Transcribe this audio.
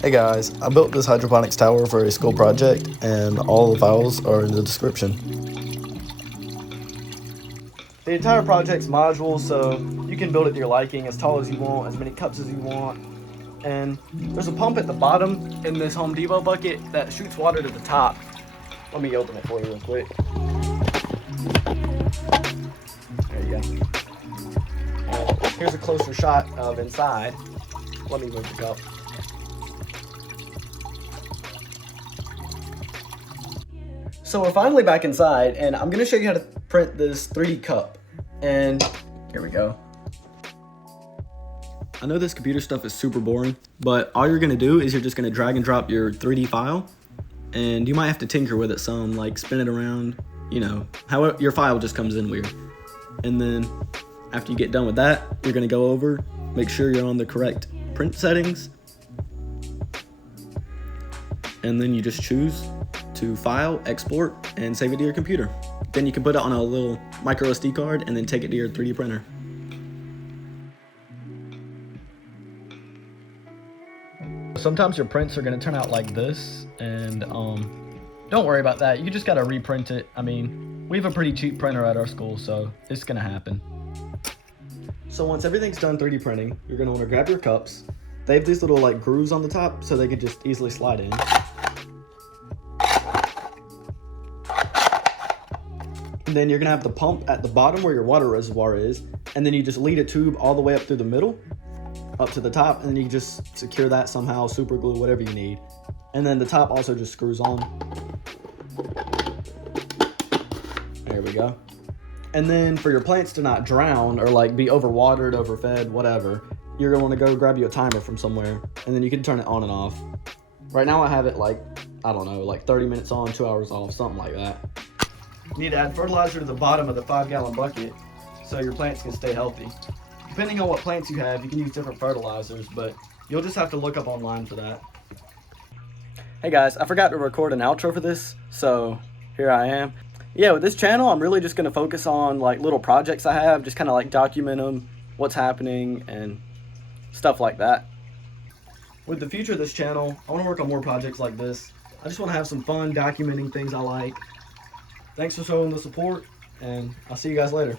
Hey guys, I built this hydroponics tower for a school project and all the files are in the description. The entire project's modular, so you can build it to your liking, as tall as you want, as many cups as you want. And there's a pump at the bottom in this Home Depot bucket that shoots water to the top. Let me open it for you real quick. There you go. Here's a closer shot of inside. Let me move the cup. So we're finally back inside, and I'm gonna show you how to print this 3D cup. And here we go. I know this computer stuff is super boring, but all you're gonna do is you're just gonna drag and drop your 3D file, and you might have to tinker with it some, like spin it around, you know, how your file just comes in weird. And then after you get done with that, you're gonna go over, make sure you're on the correct print settings, and then you just choose to file, export, and save it to your computer. Then you can put it on a little micro SD card and then take it to your 3D printer. Sometimes your prints are gonna turn out like this, and don't worry about that. You just gotta reprint it. I mean, we have a pretty cheap printer at our school, so it's gonna happen. So once everything's done 3D printing, you're gonna wanna grab your cups. They have these little like grooves on the top so they can just easily slide in. And then you're gonna have the pump at the bottom where your water reservoir is, and then you just lead a tube all the way up through the middle, up to the top, and then you just secure that somehow, super glue, whatever you need. And then the top also just screws on. There we go. And then for your plants to not drown or like be overwatered, overfed, whatever, you're gonna wanna go grab you a timer from somewhere, and then you can turn it on and off. Right now I have it like, I don't know, like 30 minutes on, 2 hours off, something like that. You need to add fertilizer to the bottom of the 5-gallon bucket so your plants can stay healthy. Depending on what plants you have, you can use different fertilizers, but you'll just have to look up online for that. Hey guys, I forgot to record an outro for this, so here I am. Yeah, with this channel, I'm really just gonna focus on like little projects I have, just kind of like document them, what's happening, and stuff like that. With the future of this channel, I wanna work on more projects like this. I just wanna have some fun documenting things I like. Thanks for showing the support, and I'll see you guys later.